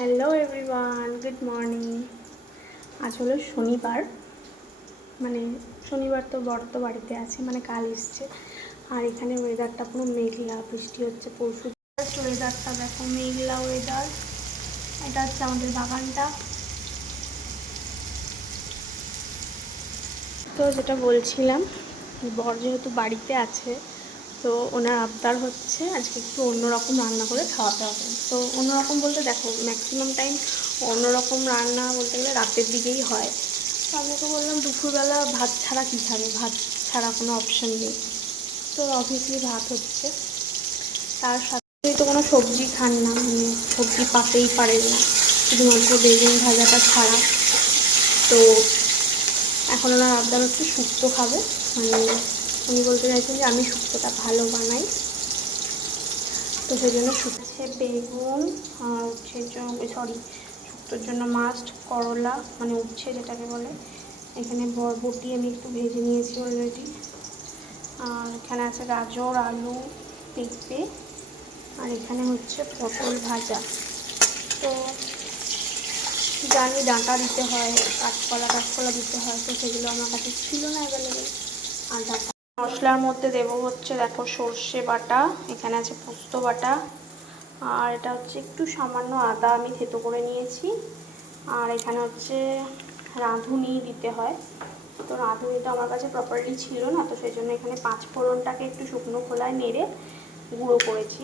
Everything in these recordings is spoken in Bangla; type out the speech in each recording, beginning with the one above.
Hello everyone, good morning. আজ হলো শনিবার, মানে শনিবার তো বর্ত বাড়িতে আছে, মানে কাল এসছে। আর এখানে ওয়েদারটা পুরো মেঘলা, বৃষ্টি হচ্ছে। পরশু ওয়েদারটা দেখো, মেঘলা ওয়েদার। এটা হচ্ছে আমাদের বাগানটা। তো যেটা বলছিলাম, বর যেহেতু বাড়িতে আছে, তো ওনার আবদার হচ্ছে আজকে একটু অন্যরকম রান্না করে খাওয়াতে হবে। তো অন্যরকম বলতে দেখো, ম্যাক্সিমাম টাইম অন্যরকম রান্না বলতে গেলে রাতের দিকেই হয়। তো আমি ওকে বললাম দুপুরবেলা ভাত ছাড়া কী খাবে, ভাত ছাড়া কোনো অপশান নেই। তো অবভিয়াসলি ভাত হচ্ছে। তার সাথে তো কোনো সবজি খান না, মানে সবজি পাতেই পারেন না, শুধুমাত্র বেগুন ভাজাটা ছাড়া। তো এখন ওনার আবদার হচ্ছে শুক্তো খাবে, মানে উনি বলতে চাইছেন যে আমি শুক্তোটা ভালো বানাই। তো সেই জন্য শুকছে বেগুন আর উচ্ছের জন্য, শুক্তোর জন্য মাস্ট করলা, মানে উচ্ছে যেটাকে বলে। এখানে বরবটি আমি একটু ভেজে নিয়েছি অলরেডি। আর এখানে আছে গাজর, আলু, পেঁপে, আর এখানে হচ্ছে পটল ভাজা। তো জানি ডাঁটা দিতে হয়, কাঁচকলা দিতে হয়, তো সেগুলো আমার কাছে ছিল না অ্যাভেলেবেল। আর ডাঁটা মশলার মধ্যে দেবো হচ্ছে দেখো সর্ষে বাটা, এখানে আছে পোস্ত বাটা, আর এটা হচ্ছে একটু সামান্য আদা আমি থেতো করে নিয়েছি। আর এখানে হচ্ছে রাঁধুনি দিতে হয়, তো রাঁধুনিটা আমার কাছে প্রপারলি ছিল না, তো সেই জন্য এখানে 5 ফোড়নটাকে একটু শুকনো খোলায় নেড়ে গুঁড়ো করেছি।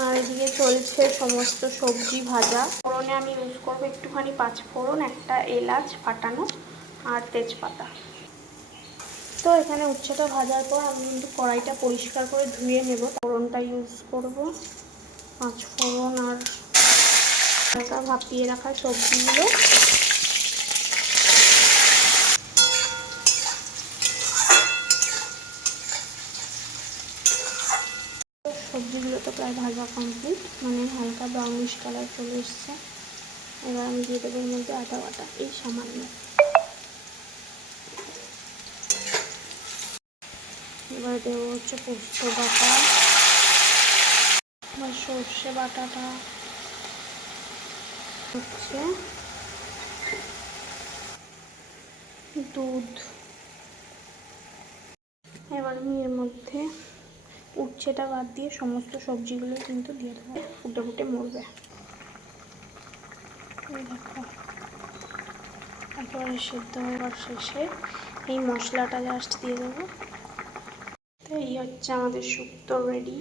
আর এদিকে চলছে সমস্ত সবজি ভাজা। ফোড়নে আমি ইউজ করবো একটুখানি 5 ফোড়ন, একটা এলাচ ফাটানো, আর তেজপাতা। তো এখানে উচ্ছেটা ভাজার পর আমি কিন্তু কড়াইটা পরিষ্কার করে ধুয়ে নেব। ফোড়নটা ইউজ করব, 5 ফোড়ন আর হালকা ভাপিয়ে রাখা সবজিগুলো। সবজিগুলো তো প্রায় ভাজা কমপ্লিট, মানে হালকা ব্রাউনিশ কালার চলে এসছে। এবার আমি দিয়ে দেবো এর মধ্যে আদা বাটা, এই সামান্য। এবার দেবো হচ্ছে পোস্ত বাটা বা সর্ষে বাটাটা, হচ্ছে দুধ। এবার আমি এর মধ্যে উচ্ছেটা বাদ দিয়ে সমস্ত সবজিগুলো কিন্তু দিয়ে দেবো, ফুটে ফুটে মরবে। দেখো একেবারে সেদ্ধ হওয়ার শেষে এই মশলাটা জাস্ট দিয়ে দেবো। তো এই হচ্ছে আমাদের শুক্তো রেডি।